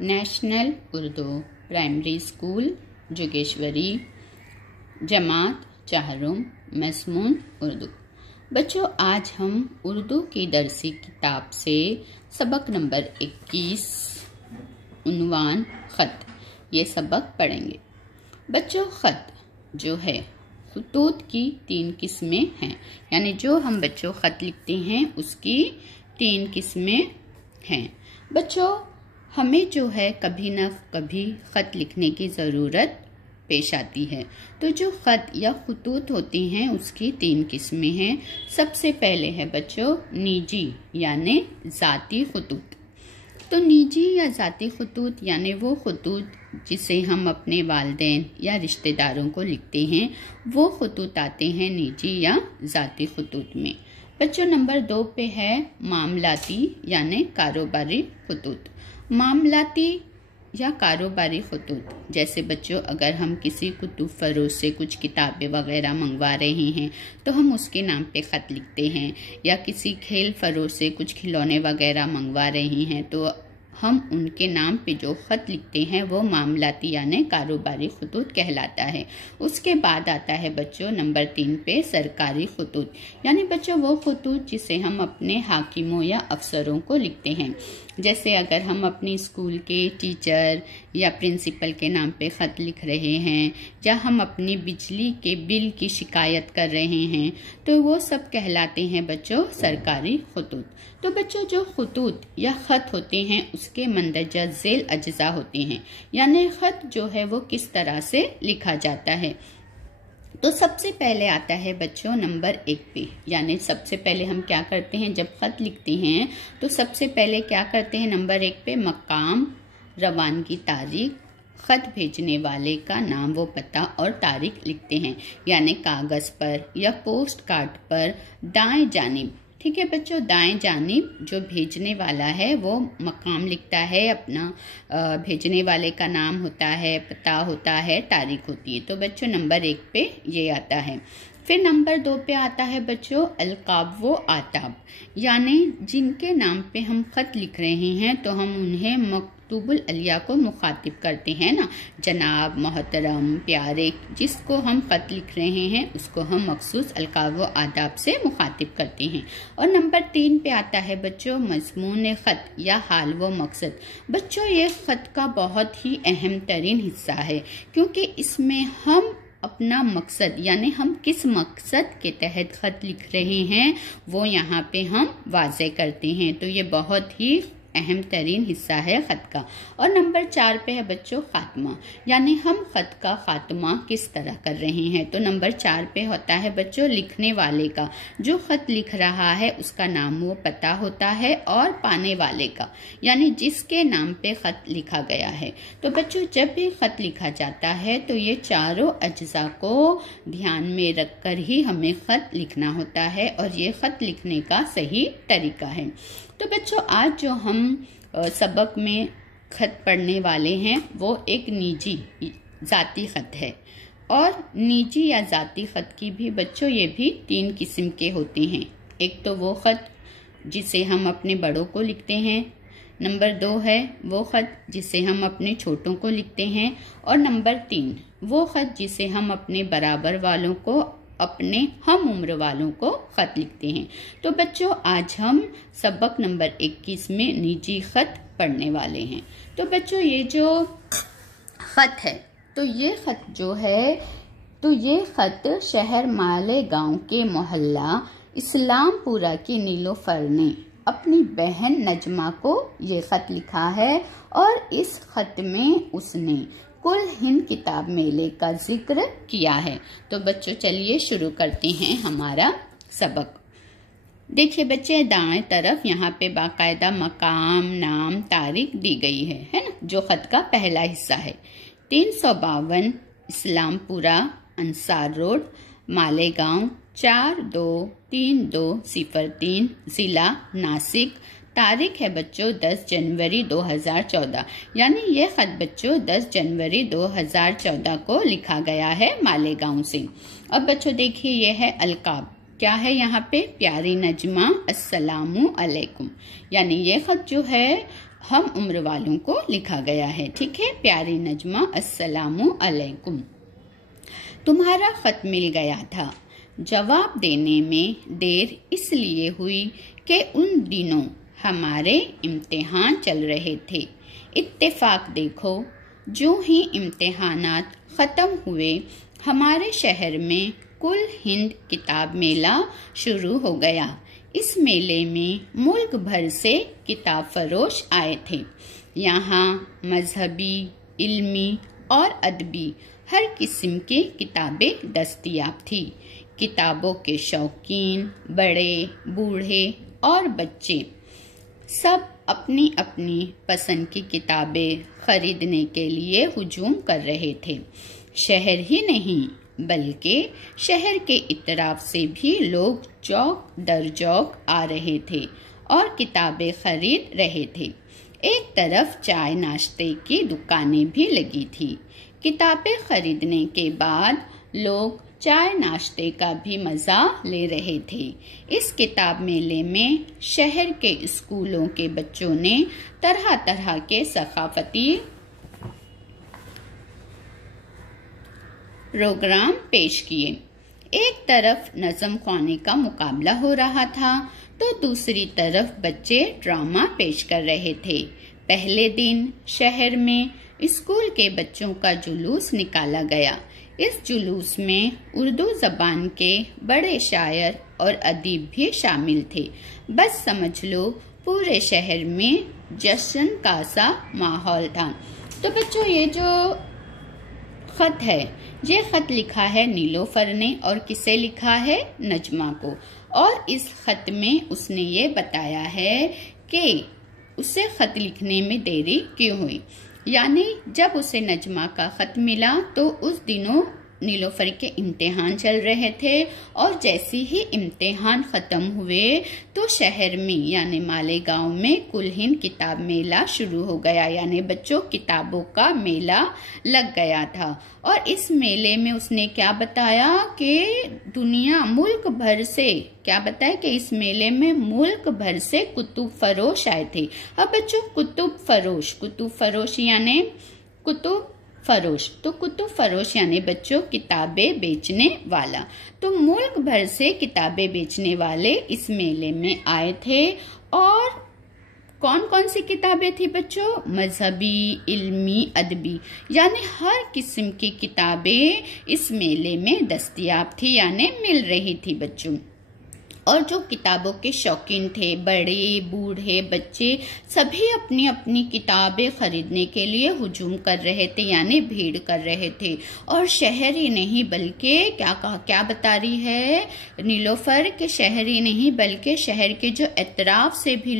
National Urdu primary school Jogeshwari, जमात चाहरुम, मज़मून उर्दू। बच्चों, आज हम उर्दू की दरसी किताब से सबक नंबर 21 उन्वान ख़त ये सबक पढ़ेंगे। बच्चों, ख़त जो है खुतूत की 3 किस्में हैं, यानी जो हम बच्चों ख़त लिखते हैं उसकी 3 किस्में हैं। बच्चों, हमें जो है कभी न कभी ख़त लिखने की ज़रूरत पेश आती है। तो जो ख़त या खुतूत होती हैं उसकी 3 किस्में हैं। सबसे पहले है बच्चों निजी यानी ज़ाती खुतूत। तो निजी या ज़ाती खुतूत यानी वो खुतूत जिसे हम अपने वालिदैन या रिश्तेदारों को लिखते हैं, वो खुतूत आते हैं निजी या ज़ाती खुतूत में। बच्चों, नंबर 2 पे है मामलाती यानी कारोबारी खुतूत। मामलाती या कारोबारी खुतूत, जैसे बच्चों अगर हम किसी कुतुब फरोश से कुछ किताबें वगैरह मंगवा रहे हैं तो हम उसके नाम पे ख़त लिखते हैं, या किसी खेल फरोश से कुछ खिलौने वगैरह मंगवा रहे हैं तो हम उनके नाम पे जो ख़त लिखते हैं वो मामलाती यानी कारोबारी खुतूत कहलाता है। उसके बाद आता है बच्चों नंबर 3 पे सरकारी खुतूत, यानी बच्चों वो खुतूत जिसे हम अपने हाकिमों या अफसरों को लिखते हैं। जैसे अगर हम अपनी स्कूल के टीचर या प्रिंसिपल के नाम पे ख़त लिख रहे हैं, या हम अपनी बिजली के बिल की शिकायत कर रहे हैं, तो वो सब कहलाते हैं बच्चों सरकारी खुतूत। तो बच्चों जो खुतूत या ख़त होते हैं उसके मंदरजा झेल अज्जा होते हैं, यानी ख़त जो है वो किस तरह से लिखा जाता है। तो सबसे पहले आता है बच्चों नंबर 1 पे, यानी सबसे पहले हम क्या करते हैं जब ख़त लिखते हैं तो सबसे पहले क्या करते हैं नंबर 1 पे मकाम, रवानगी तारीख, ख़त भेजने वाले का नाम व पता और तारीख लिखते हैं, यानी कागज़ पर या पोस्ट कार्ड पर दाएं जानिब। ठीक है बच्चों, दाएं जानिब जो भेजने वाला है वो मकाम लिखता है, अपना भेजने वाले का नाम होता है, पता होता है, तारीख होती है। तो बच्चों नंबर 1 पे ये आता है। फिर नंबर 2 पे आता है बच्चों अलकाब व आताब, यानी जिनके नाम पे हम ख़त लिख रहे हैं तो हम उन्हें मकतूबुल अलिया को मुखातिब करते हैं ना, जनाब, मोहतरम, प्यारे। जिसको हम ख़त लिख रहे हैं उसको हम मखसूस अलकाब व आदाब से मुखातिब करते हैं। और नंबर 3 पे आता है बच्चों मज़मून ख़त या हाल व मकसद। बच्चों ये ख़त का बहुत ही अहम तरीन हिस्सा है, क्योंकि इसमें हम अपना मकसद यानी हम किस मकसद के तहत ख़त लिख रहे हैं वो यहाँ पे हम वाज़े करते हैं। तो ये बहुत ही अहम तरीन हिस्सा है ख़त का। और नंबर 4 पे है बच्चों ख़ात्मा, यानी हम ख़त का ख़ात्मा किस तरह कर रहे हैं। तो नंबर 4 पे होता है बच्चों लिखने वाले का, जो ख़त लिख रहा है उसका नाम वो पता होता है, और पाने वाले का यानी जिसके नाम पे ख़त लिखा गया है। तो बच्चों जब भी ख़त लिखा जाता है तो ये चारों अज्जा को ध्यान में रख कर ही हमें ख़त लिखना होता है, और ये ख़त लिखने का सही तरीका है। तो बच्चों आज जो हम सबक में ख़त पढ़ने वाले हैं वो एक निजी ज़ाती ख़त है। और निजी या ज़ाती ख़त की भी बच्चों ये भी 3 किस्म के होते हैं। एक तो वो ख़त जिसे हम अपने बड़ों को लिखते हैं, नंबर 2 है वो ख़त जिसे हम अपने छोटों को लिखते हैं, और नंबर 3 वो ख़त जिसे हम अपने बराबर वालों को, अपने हम उम्र वालों को ख़त लिखते हैं। तो बच्चों आज हम सबक नंबर 21 में निजी ख़त पढ़ने वाले हैं। तो बच्चों ये जो ख़त है तो ये ख़त जो है तो ये ख़त शहर मालेगांव के मोहल्ला इस्लामपुरा की नीलोफर ने अपनी बहन नजमा को ये ख़त लिखा है, और इस ख़त में उसने कुल हिंद किताब मेले का जिक्र किया है। तो बच्चों चलिए शुरू करते हैं हमारा सबक। देखिए बच्चे दाएं तरफ यहाँ पे बाकायदा मकाम, नाम, तारीख दी गई है ना, जो ख़त का पहला हिस्सा है। 352 इस्लामपुरा, अंसार रोड, मालेगांव, 423203, ज़िला नासिक। तारीख है बच्चों 10 जनवरी 2014, यानी ये ख़त बच्चों 10 जनवरी 2014 को लिखा गया है मालेगांव से। अब बच्चों देखिए ये है अलकाब, क्या है यहाँ पे प्यारी नजमा अस्सलामु अलैकुम, यानी ये ख़त जो है हम उम्र वालों को लिखा गया है। ठीक है प्यारी नजमा, अस्सलामु अलैकुम। तुम्हारा खत मिल गया था। जवाब देने में देर इसलिए हुई कि उन दिनों हमारे इम्तिहान चल रहे थे। इत्तेफाक देखो, जो ही इम्तिहानात ख़त्म हुए हमारे शहर में कुल हिंद किताब मेला शुरू हो गया। इस मेले में मुल्क भर से किताब फरोश आए थे। यहाँ मजहबी, इल्मी और अदबी हर किस्म की किताबें दस्तयाब थी। किताबों के शौकीन बड़े, बूढ़े और बच्चे सब अपनी अपनी पसंद की किताबें खरीदने के लिए हुजूम कर रहे थे। शहर ही नहीं बल्कि शहर के इतराफ से भी लोग चौक दर चौक आ रहे थे और किताबें खरीद रहे थे। एक तरफ चाय नाश्ते की दुकानें भी लगी थी। किताबें खरीदने के बाद लोग चाय नाश्ते का भी मज़ा ले रहे थे। इस किताब मेले में शहर के स्कूलों के बच्चों ने तरह तरह के सकाफती प्रोग्राम पेश किए। एक तरफ नज़म ख़्वानी का मुकाबला हो रहा था तो दूसरी तरफ बच्चे ड्रामा पेश कर रहे थे। पहले दिन शहर में स्कूल के बच्चों का जुलूस निकाला गया। इस जुलूस में उर्दू ज़बान के बड़े शायर और अदीब भी शामिल थे। बस समझ लो पूरे शहर में जश्न का सा माहौल था। तो बच्चों ये जो खत है, ये खत लिखा है नीलोफर ने और किसे लिखा है? नजमा को। और इस खत में उसने ये बताया है कि उसे खत लिखने में देरी क्यों हुई। यानी जब उसे नजमा का खत मिला तो उस दिनों नीलोफर के इम्तिहान चल रहे थे और जैसे ही इम्तिहान ख़त्म हुए तो शहर में यानी मालेगांव में कुल हिंद किताब मेला शुरू हो गया। यानी बच्चों किताबों का मेला लग गया था। और इस मेले में उसने क्या बताया कि दुनिया मुल्क भर से क्या बताया कि इस मेले में मुल्क भर से कुतुब फरोश आए थे। अब बच्चों कुतुब फरोश यानी कुतुब फरोश, तो कुतुब फरोश यानी बच्चों किताबें बेचने वाला। तो मुल्क भर से किताबें बेचने वाले इस मेले में आए थे। और कौन कौन सी किताबें थी बच्चों? मजहबी, इल्मी, अदबी यानी हर किस्म की किताबें इस मेले में दस्तयाब थी यानी मिल रही थी बच्चों। और जो किताबों के शौकीन थे, बड़े, बूढ़े, बच्चे सभी अपनी अपनी किताबें खरीदने के लिए हुजूम कर रहे थे यानी भीड़ कर रहे थे। और शहर ही नहीं बल्कि क्या बता रही है नीलोफर के शहर ही नहीं बल्कि शहर के जो एतराफ से भी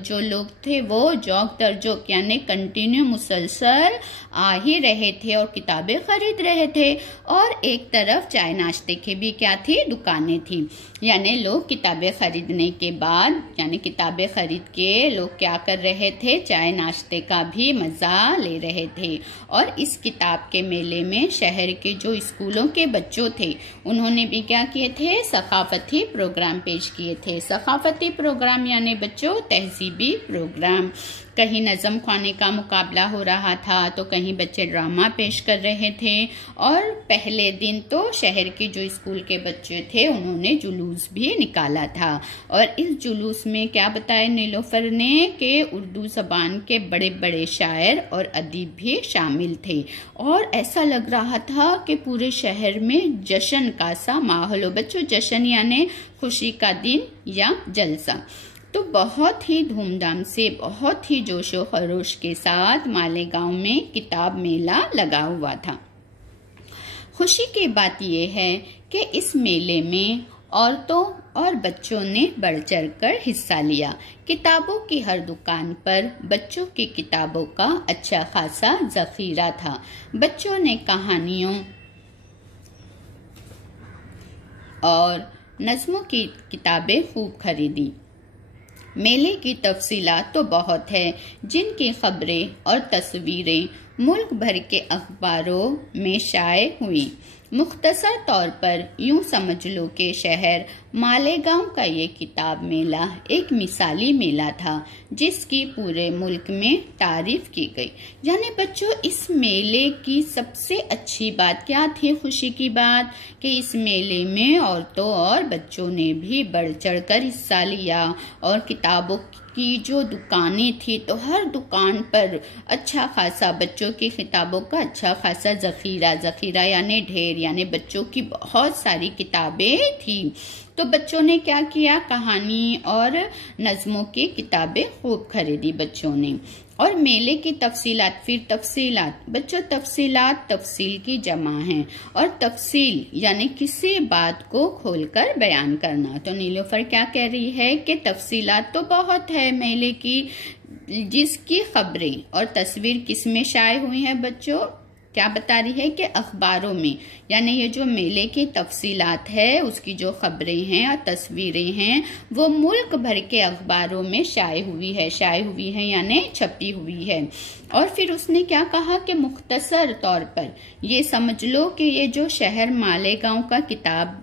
जो लोग थे वो जौक दर जौक यानी कंटिन्यू मुसलसल आ ही रहे थे और किताबें खरीद रहे थे। और एक तरफ चाय नाश्ते की भी क्या थी? दुकानें थी। यानी लोग किताबें खरीदने के बाद यानी किताबें खरीद के लोग क्या कर रहे थे? चाय नाश्ते का भी मज़ा ले रहे थे। और इस किताब के मेले में शहर के जो स्कूलों के बच्चों थे उन्होंने भी क्या किए थे? सकाफती प्रोग्राम पेश किए थे। सकाफती प्रोग्राम यानी बच्चों तहजीबी प्रोग्राम। कहीं नज़म ख़्वानी का मुकाबला हो रहा था तो कहीं बच्चे ड्रामा पेश कर रहे थे। और पहले दिन तो शहर के जो स्कूल के बच्चे थे उन्होंने जुलूस भी निकाला था। और इस जुलूस में क्या बताया नीलोफर ने कि उर्दू ज़बान के बड़े बड़े शायर और अदीब भी शामिल थे। और ऐसा लग रहा था कि पूरे शहर में जश्न का सा माहौल हो। बच्चों जश्न यानी खुशी का दिन या जलसा। तो बहुत ही धूमधाम से बहुत ही जोशो खरोश के साथ मालेगांव में किताब मेला लगा हुआ था। खुशी की बात यह है कि इस मेले में औरतों और बच्चों ने बढ़ चढ़ कर हिस्सा लिया। किताबों की हर दुकान पर बच्चों की किताबों का अच्छा खासा ज़ख़ीरा था। बच्चों ने कहानियों और नज़्मों की किताबें खूब खरीदी। मेले की तफसीलात तो बहुत है जिनकी खबरें और तस्वीरें मुल्क भर के अखबारों में शाये हुई। मुख्तसर तौर पर यूं समझ लो कि शहर मालेगांव का ये किताब मेला एक मिसाली मेला था जिसकी पूरे मुल्क में तारीफ की गई। यानी बच्चों, इस मेले की सबसे अच्छी बात क्या थी? खुशी की बात कि इस मेले में औरतों और बच्चों ने भी बढ़ चढ़कर हिस्सा लिया और किताबों की जो दुकानें थी तो हर दुकान पर अच्छा खासा बच्चों की किताबों का अच्छा खासा जखीरा यानी ढेर, यानी बच्चों की बहुत सारी किताबें थी। तो बच्चों ने क्या किया? कहानी और नज़्मों की किताबें खूब खरीदी बच्चों ने। और मेले की तफसीलात, फिर तफसीलात बच्चों, तफसीलात तफसील की जमा है और तफसील यानी किसी बात को खोलकर बयान करना। तो नीलोफर क्या कह रही है कि तफसीलात तो बहुत है मेले की, जिसकी खबरें और तस्वीर किसमें शाये हुई हैं बच्चों? क्या बता रही है कि अखबारों में, यानी ये जो मेले की तफसीलात है उसकी जो खबरें हैं और तस्वीरें हैं वो मुल्क भर के अखबारों में शाये हुई है यानी छपी हुई है। और फिर उसने क्या कहा कि मुख्तसर तौर पर ये समझ लो कि ये जो शहर मालेगांव का किताब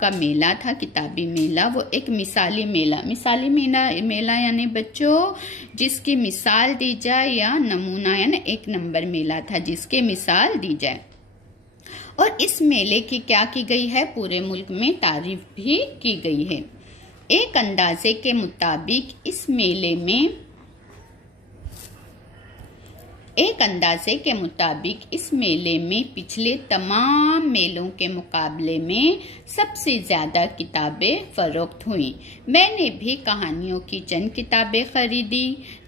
का मेला था, किताबी मेला, वो एक मिसाली मेला यानी बच्चों जिसकी मिसाल दी जाए, या नमूना यानी एक नंबर मेला था जिसके मिसाल दी जाए। और इस मेले की क्या की गई है? पूरे मुल्क में तारीफ भी की गई है। एक अंदाजे के मुताबिक इस मेले में पिछले तमाम मेलों के मुकाबले में सबसे ज्यादा किताबें फरोख्त हुई। मैंने भी कहानियों की चंद किताबें खरीदी,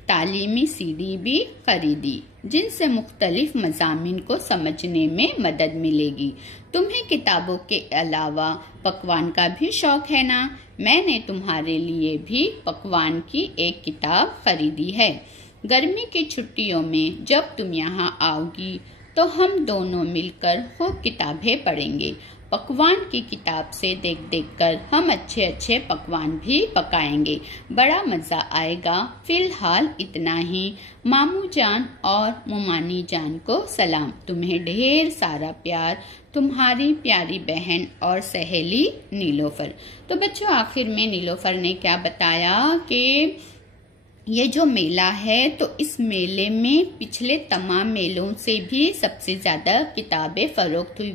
तालीमी सीडी भी खरीदी जिनसे मुख्तलिफ मज़ामीन को समझने में मदद मिलेगी। तुम्हें किताबों के अलावा पकवान का भी शौक है ना? मैंने तुम्हारे लिए भी पकवान की एक किताब खरीदी है। गर्मी की छुट्टियों में जब तुम यहाँ आओगी तो हम दोनों मिलकर खूब किताबें पढ़ेंगे। पकवान की किताब से देख कर हम अच्छे अच्छे पकवान भी पकाएंगे, बड़ा मज़ा आएगा। फिलहाल इतना ही। मामू जान और मुमानी जान को सलाम। तुम्हें ढेर सारा प्यार, तुम्हारी प्यारी बहन और सहेली नीलोफर। तो बच्चों, आखिर में नीलोफर ने क्या बताया कि ये जो मेला है तो इस मेले में पिछले तमाम मेलों से भी सबसे ज्यादा किताबें फरोख्त हुई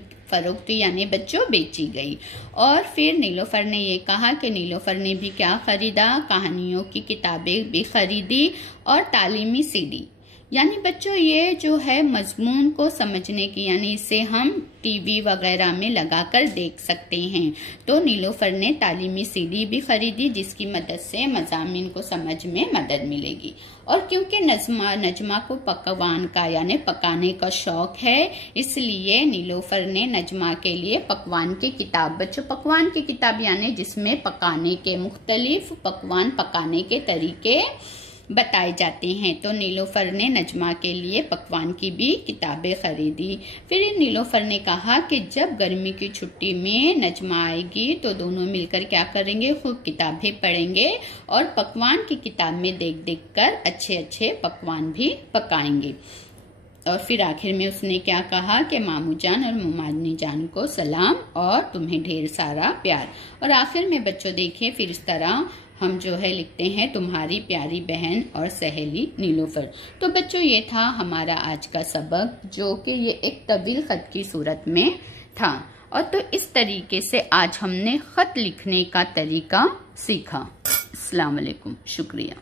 यानी बच्चों बेची गई। और फिर नीलोफर ने ये कहा कि नीलोफर ने भी क्या खरीदा? कहानियों की किताबें भी खरीदी और तालीमी सीडी, यानी बच्चों ये जो है मजमून को समझने की, यानी इसे हम टीवी वगैरह में लगाकर देख सकते हैं। तो नीलोफर ने तालीमी सीडी भी खरीदी जिसकी मदद से मज़ामीन को समझ में मदद मिलेगी। और क्योंकि नजमा को पकवान का यानी पकाने का शौक है, इसलिए नीलोफर ने नजमा के लिए पकवान की किताब, बच्चों पकवान की किताब यानी जिसमें पकाने के मुख्तलिफ पकवान पकाने के तरीके बताए जाते हैं। तो नीलोफर ने नजमा के लिए पकवान की भी किताबें खरीदी। फिर नीलोफर ने कहा कि जब गर्मी की छुट्टी में नजमा आएगी तो दोनों मिलकर क्या करेंगे? खूब किताबें पढ़ेंगे और पकवान की किताब में देख कर अच्छे अच्छे पकवान भी पकाएंगे। और फिर आखिर में उसने क्या कहा कि मामू जान और मुमानी जान को सलाम और तुम्हें ढेर सारा प्यार। और आखिर में बच्चों देखिए फिर इस तरह हम जो है लिखते हैं तुम्हारी प्यारी बहन और सहेली नीलोफर। तो बच्चों ये था हमारा आज का सबक, जो कि ये एक तवील खत की सूरत में था। और तो इस तरीके से आज हमने खत लिखने का तरीका सीखा। अस्सलाम वालेकुम, शुक्रिया।